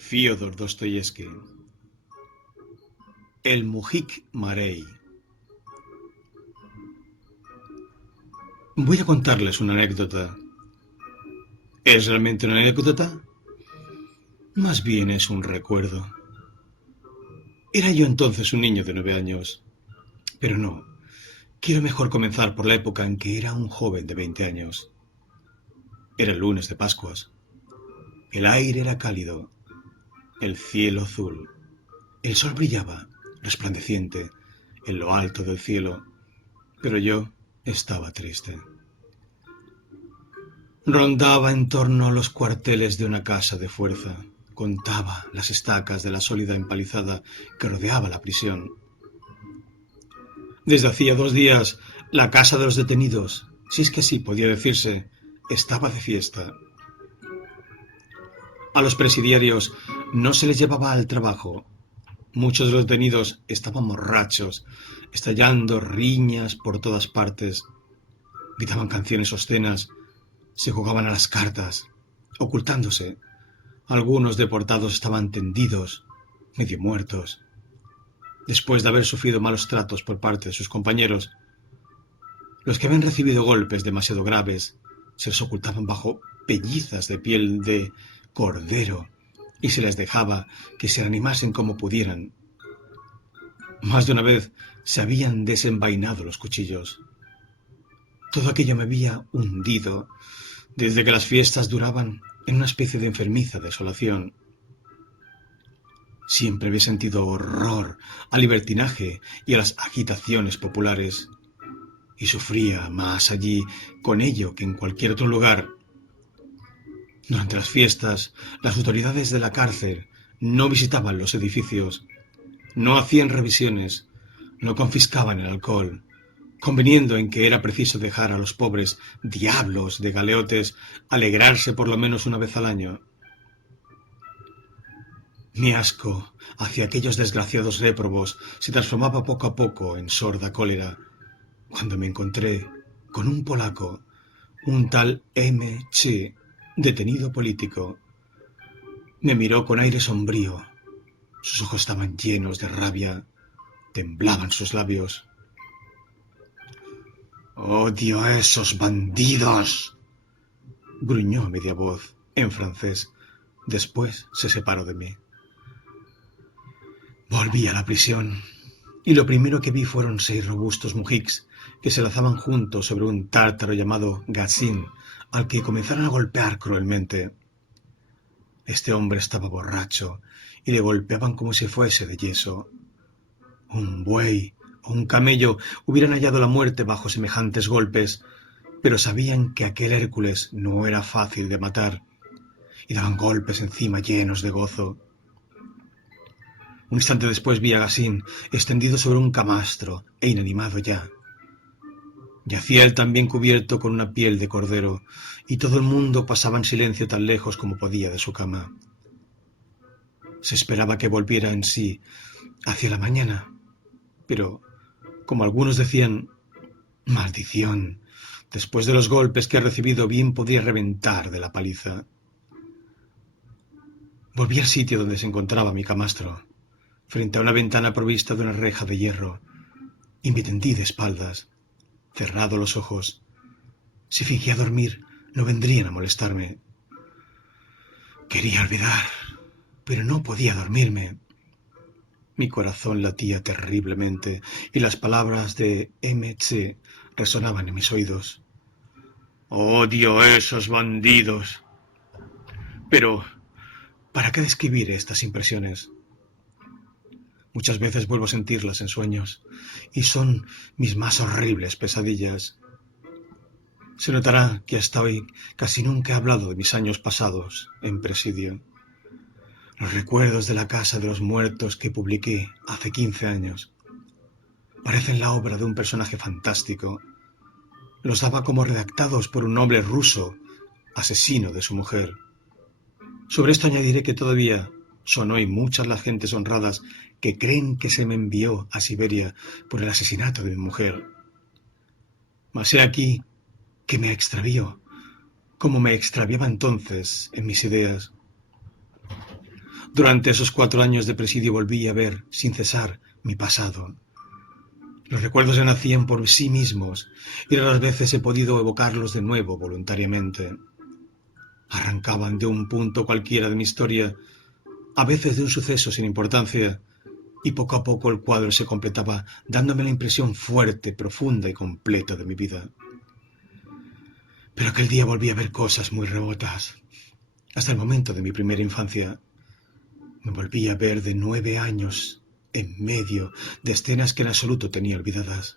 Fyodor Dostoyevsky. El Mujik Marey. Voy a contarles una anécdota. ¿Es realmente una anécdota? Más bien es un recuerdo. Era yo entonces un niño de 9 años. Pero no, quiero mejor comenzar por la época en que era un joven de 20 años. Era el lunes de Pascuas. El aire era cálido, el cielo azul. El sol brillaba, resplandeciente, en lo alto del cielo, pero yo estaba triste. Rondaba en torno a los cuarteles de una casa de fuerza. Contaba las estacas de la sólida empalizada que rodeaba la prisión. Desde hacía 2 días, la casa de los detenidos, si es que así podía decirse, estaba de fiesta. A los presidiarios no se les llevaba al trabajo. Muchos de los detenidos estaban borrachos, estallando riñas por todas partes. Gritaban canciones obscenas, se jugaban a las cartas, ocultándose. Algunos deportados estaban tendidos, medio muertos, después de haber sufrido malos tratos por parte de sus compañeros. Los que habían recibido golpes demasiado graves se les ocultaban bajo pellizas de piel de cordero y se les dejaba que se reanimasen como pudieran. Más de una vez se habían desenvainado los cuchillos. Todo aquello me había hundido desde que las fiestas duraban en una especie de enfermiza desolación. Siempre había sentido horror al libertinaje y a las agitaciones populares, y sufría más allí con ello que en cualquier otro lugar. Durante las fiestas, las autoridades de la cárcel no visitaban los edificios, no hacían revisiones, no confiscaban el alcohol, conveniendo en que era preciso dejar a los pobres diablos de galeotes alegrarse por lo menos una vez al año. Mi asco hacia aquellos desgraciados réprobos se transformaba poco a poco en sorda cólera cuando me encontré con un polaco, un tal M.Ch., detenido político. Me miró con aire sombrío. Sus ojos estaban llenos de rabia, temblaban sus labios. «Odio a esos bandidos», gruñó a media voz, en francés. Después se separó de mí. Volví a la prisión, y lo primero que vi fueron 6 robustos mujiks que se lanzaban juntos sobre un tártaro llamado Gatsin, al que comenzaron a golpear cruelmente. Este hombre estaba borracho, y le golpeaban como si fuese de yeso. Un buey o un camello hubieran hallado la muerte bajo semejantes golpes, pero sabían que aquel Hércules no era fácil de matar, y daban golpes encima llenos de gozo. Un instante después vi a Gassin extendido sobre un camastro e inanimado ya. Yacía él también cubierto con una piel de cordero, y todo el mundo pasaba en silencio tan lejos como podía de su cama. Se esperaba que volviera en sí hacia la mañana, pero, como algunos decían, maldición, después de los golpes que ha recibido bien podría reventar de la paliza. Volví al sitio donde se encontraba mi camastro, frente a una ventana provista de una reja de hierro, y me tendí de espaldas, cerrado los ojos. Si fingía dormir, no vendrían a molestarme. Quería olvidar, pero no podía dormirme. Mi corazón latía terriblemente y las palabras de M.C. resonaban en mis oídos. «Odio a esos bandidos». Pero, ¿para qué describir estas impresiones? Muchas veces vuelvo a sentirlas en sueños, y son mis más horribles pesadillas. Se notará que hasta hoy casi nunca he hablado de mis años pasados en presidio. Los recuerdos de la casa de los muertos que publiqué hace 15 años parecen la obra de un personaje fantástico. Los daba como redactados por un noble ruso, asesino de su mujer. Sobre esto añadiré que todavía son hoy muchas las gentes honradas que creen que se me envió a Siberia por el asesinato de mi mujer. Mas he aquí que me extravío, como me extraviaba entonces en mis ideas. Durante esos 4 años de presidio volví a ver, sin cesar, mi pasado. Los recuerdos renacían por sí mismos y raras veces he podido evocarlos de nuevo voluntariamente. Arrancaban de un punto cualquiera de mi historia, a veces de un suceso sin importancia, y poco a poco el cuadro se completaba, dándome la impresión fuerte, profunda y completa de mi vida. Pero aquel día volví a ver cosas muy remotas. Hasta el momento de mi primera infancia, me volví a ver de 9 años, en medio de escenas que en absoluto tenía olvidadas.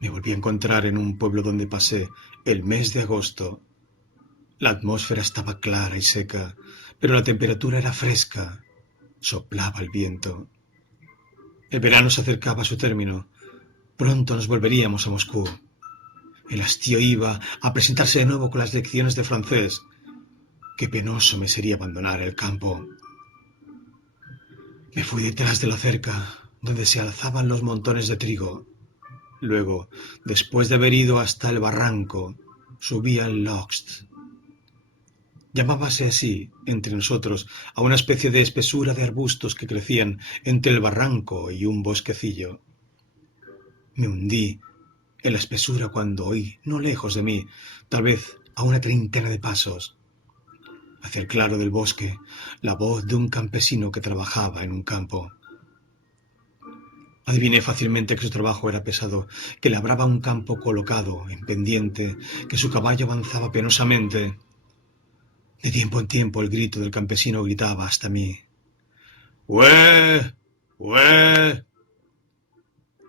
Me volví a encontrar en un pueblo donde pasé el mes de agosto. La atmósfera estaba clara y seca, pero la temperatura era fresca. Soplaba el viento. El verano se acercaba a su término. Pronto nos volveríamos a Moscú. El hastío iba a presentarse de nuevo con las lecciones de francés. Qué penoso me sería abandonar el campo. Me fui detrás de la cerca, donde se alzaban los montones de trigo. Luego, después de haber ido hasta el barranco, subí al Loxt. Llamábase así, entre nosotros, a una especie de espesura de arbustos que crecían entre el barranco y un bosquecillo. Me hundí en la espesura cuando oí, no lejos de mí, tal vez a una treintena de pasos, hacia el claro del bosque, la voz de un campesino que trabajaba en un campo. Adiviné fácilmente que su trabajo era pesado, que labraba un campo colocado en pendiente, que su caballo avanzaba penosamente. De tiempo en tiempo el grito del campesino gritaba hasta mí. ¡Ué! ¡Ué!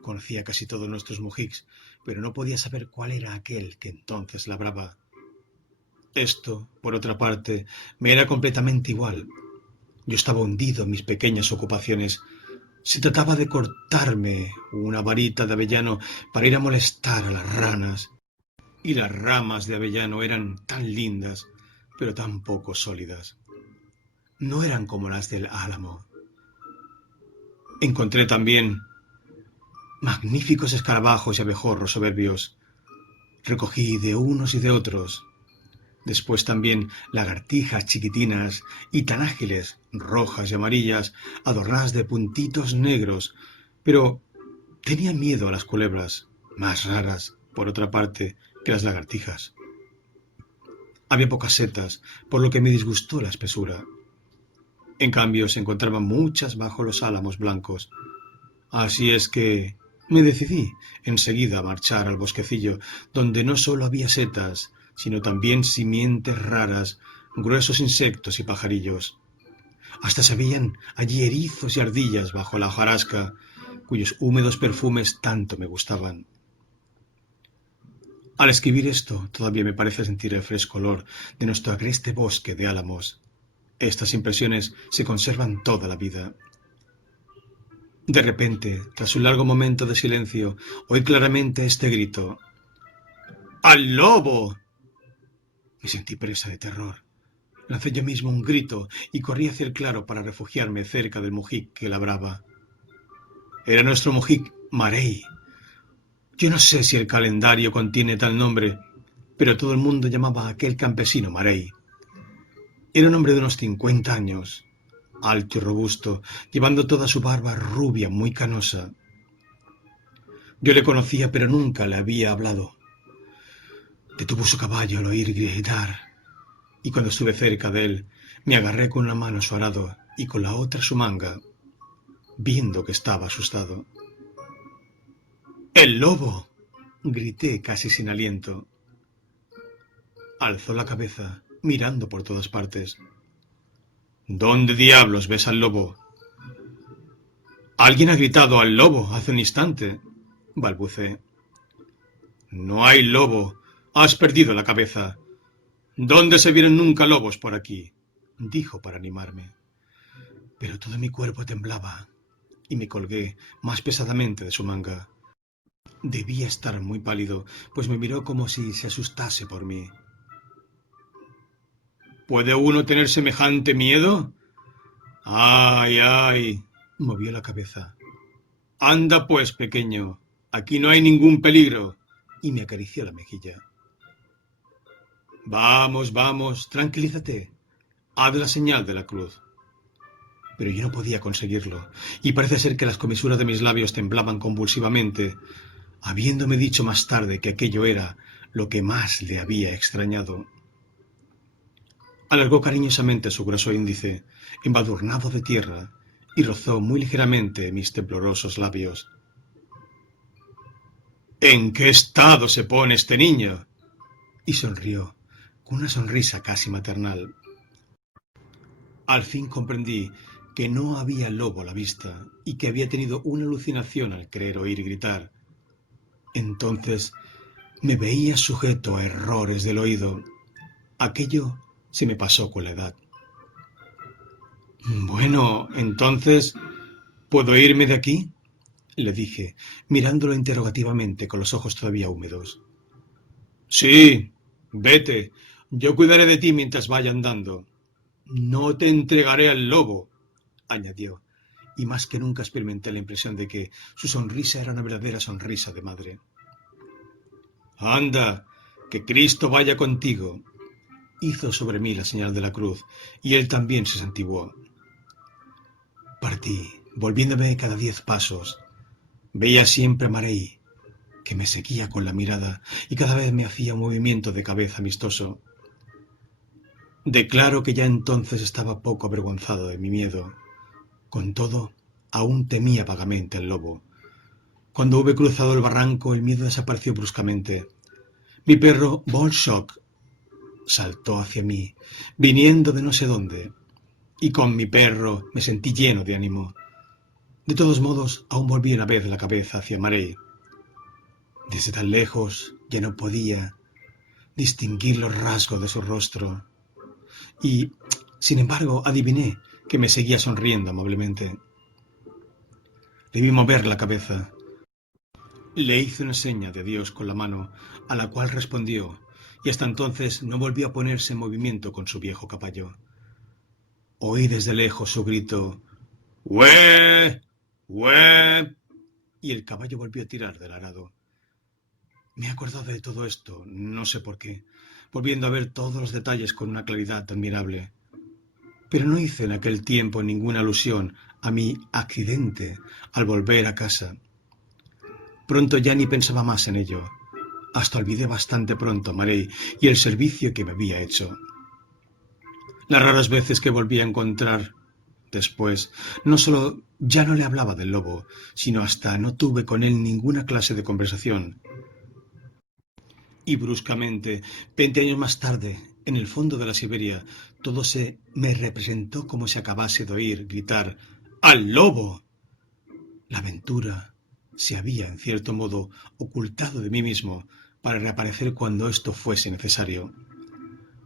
Conocía casi todos nuestros mujiks, pero no podía saber cuál era aquel que entonces labraba. Esto, por otra parte, me era completamente igual. Yo estaba hundido en mis pequeñas ocupaciones. Se trataba de cortarme una varita de avellano para ir a molestar a las ranas, y las ramas de avellano eran tan lindas, pero tan poco sólidas. No eran como las del álamo. Encontré también magníficos escarabajos y abejorros soberbios. Recogí de unos y de otros. Después también lagartijas chiquitinas y tan ágiles, rojas y amarillas, adornadas de puntitos negros, pero tenía miedo a las culebras, más raras, por otra parte, que las lagartijas. Había pocas setas, por lo que me disgustó la espesura. En cambio, se encontraban muchas bajo los álamos blancos. Así es que me decidí enseguida a marchar al bosquecillo, donde no solo había setas, sino también simientes raras, gruesos insectos y pajarillos. Hasta se veían allí erizos y ardillas bajo la hojarasca, cuyos húmedos perfumes tanto me gustaban. Al escribir esto, todavía me parece sentir el fresco olor de nuestro agreste bosque de álamos. Estas impresiones se conservan toda la vida. De repente, tras un largo momento de silencio, oí claramente este grito. ¡Al lobo! Me sentí presa de terror. Lancé yo mismo un grito y corrí hacia el claro para refugiarme cerca del mujik que labraba. Era nuestro mujik Marey. Yo no sé si el calendario contiene tal nombre, pero todo el mundo llamaba a aquel campesino Marey. Era un hombre de unos 50 años, alto y robusto, llevando toda su barba rubia, muy canosa. Yo le conocía, pero nunca le había hablado. Detuvo su caballo al oír gritar, y cuando estuve cerca de él, me agarré con una mano su arado y con la otra su manga, viendo que estaba asustado. ¡El lobo! Grité casi sin aliento. Alzó la cabeza, mirando por todas partes. ¿Dónde diablos ves al lobo? Alguien ha gritado al lobo hace un instante, balbuceé. No hay lobo. Has perdido la cabeza. ¿Dónde se vieron nunca lobos por aquí? Dijo para animarme. Pero todo mi cuerpo temblaba y me colgué más pesadamente de su manga. Debía estar muy pálido, pues me miró como si se asustase por mí. ¿Puede uno tener semejante miedo? ¡Ay, ay! Movió la cabeza. Anda pues, pequeño, aquí no hay ningún peligro. Y me acarició la mejilla. Vamos, vamos, tranquilízate. haz la señal de la cruz. Pero yo no podía conseguirlo, y parece ser que las comisuras de mis labios temblaban convulsivamente, habiéndome dicho más tarde que aquello era lo que más le había extrañado. Alargó cariñosamente su grueso índice, embadurnado de tierra, y rozó muy ligeramente mis temblorosos labios. ¿En qué estado se pone este niño? Y sonrió, con una sonrisa casi maternal. Al fin comprendí que no había lobo a la vista y que había tenido una alucinación al creer oír gritar. Entonces me veía sujeto a errores del oído. Aquello se me pasó con la edad. Bueno, entonces, ¿puedo irme de aquí? Le dije, mirándolo interrogativamente con los ojos todavía húmedos. Sí, vete. Yo cuidaré de ti mientras vaya andando. No te entregaré al lobo, añadió, y más que nunca experimenté la impresión de que su sonrisa era una verdadera sonrisa de madre. Anda, que Cristo vaya contigo. Hizo sobre mí la señal de la cruz, y él también se santiguó. Partí, volviéndome cada 10 pasos. Veía siempre a Marey, que me seguía con la mirada y cada vez me hacía un movimiento de cabeza amistoso. Declaro que ya entonces estaba poco avergonzado de mi miedo. Con todo, aún temía vagamente al lobo. Cuando hube cruzado el barranco, el miedo desapareció bruscamente. Mi perro, Bolshok, saltó hacia mí, viniendo de no sé dónde, y con mi perro me sentí lleno de ánimo. De todos modos, aún volví una vez la cabeza hacia Marey. Desde tan lejos ya no podía distinguir los rasgos de su rostro, y, sin embargo, adiviné que me seguía sonriendo amablemente. Le vi mover la cabeza. Le hice una seña de adiós con la mano, a la cual respondió, y hasta entonces no volvió a ponerse en movimiento con su viejo caballo. Oí desde lejos su grito «¡Hue! ¡Hue!», y el caballo volvió a tirar del arado. Me he acordado de todo esto, no sé por qué, volviendo a ver todos los detalles con una claridad admirable. Pero no hice en aquel tiempo ninguna alusión a mi accidente al volver a casa. Pronto ya ni pensaba más en ello. Hasta olvidé bastante pronto a Marey y el servicio que me había hecho. Las raras veces que volví a encontrar después, no solo ya no le hablaba del lobo, sino hasta no tuve con él ninguna clase de conversación. Y bruscamente, 20 años más tarde, en el fondo de la Siberia, todo se me representó como si acabase de oír gritar ¡al lobo! La aventura se había, en cierto modo, ocultado de mí mismo para reaparecer cuando esto fuese necesario.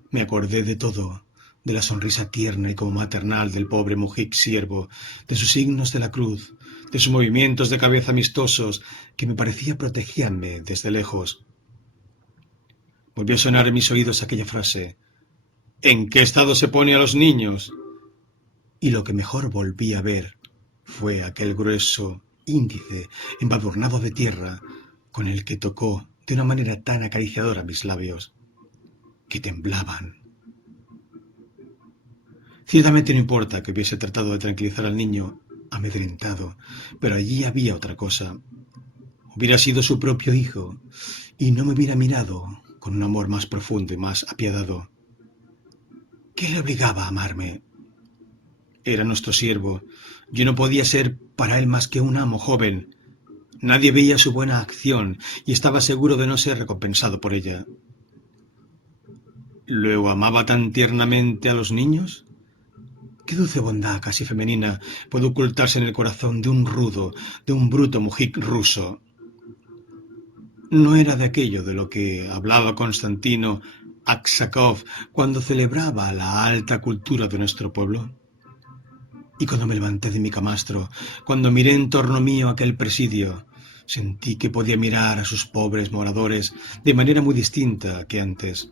Me acordé de todo, de la sonrisa tierna y como maternal del pobre Mujik siervo, de sus signos de la cruz, de sus movimientos de cabeza amistosos que me parecía protegíanme desde lejos. Volvió a sonar en mis oídos aquella frase: ¿en qué estado se pone a los niños? Y lo que mejor volví a ver fue aquel grueso índice embadurnado de tierra con el que tocó de una manera tan acariciadora mis labios, que temblaban. Ciertamente no importa que hubiese tratado de tranquilizar al niño amedrentado, pero allí había otra cosa. Hubiera sido su propio hijo, y no me hubiera mirado con un amor más profundo y más apiadado. ¿Qué le obligaba a amarme? Era nuestro siervo. Yo no podía ser para él más que un amo joven. Nadie veía su buena acción y estaba seguro de no ser recompensado por ella. ¿Luego amaba tan tiernamente a los niños? Qué dulce bondad casi femenina puede ocultarse en el corazón de un rudo, de un bruto mujik ruso. No era de aquello de lo que hablaba Constantino Aksakov cuando celebraba la alta cultura de nuestro pueblo. Y cuando me levanté de mi camastro, cuando miré en torno mío aquel presidio, sentí que podía mirar a sus pobres moradores de manera muy distinta que antes.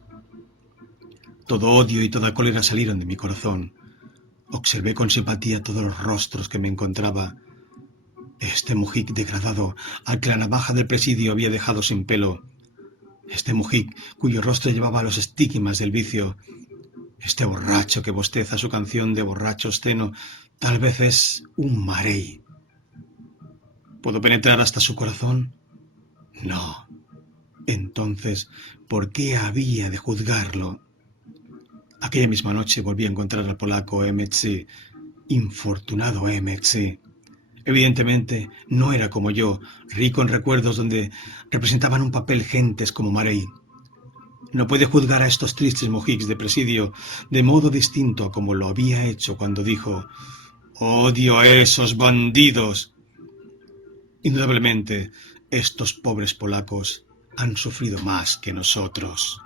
Todo odio y toda cólera salieron de mi corazón. Observé con simpatía todos los rostros que me encontraba. Este mujik degradado, al que la navaja del presidio había dejado sin pelo. Este mujik, cuyo rostro llevaba los estigmas del vicio. Este borracho que bosteza su canción de borracho obsceno tal vez es un Marey. ¿Puedo penetrar hasta su corazón? No. Entonces, ¿por qué había de juzgarlo? Aquella misma noche volví a encontrar al polaco MX, infortunado MX. Evidentemente no era como yo, rico en recuerdos donde representaban un papel gentes como Marey. No puede juzgar a estos tristes mojiques de presidio de modo distinto a como lo había hecho cuando dijo «Odio a esos bandidos». Indudablemente, estos pobres polacos han sufrido más que nosotros.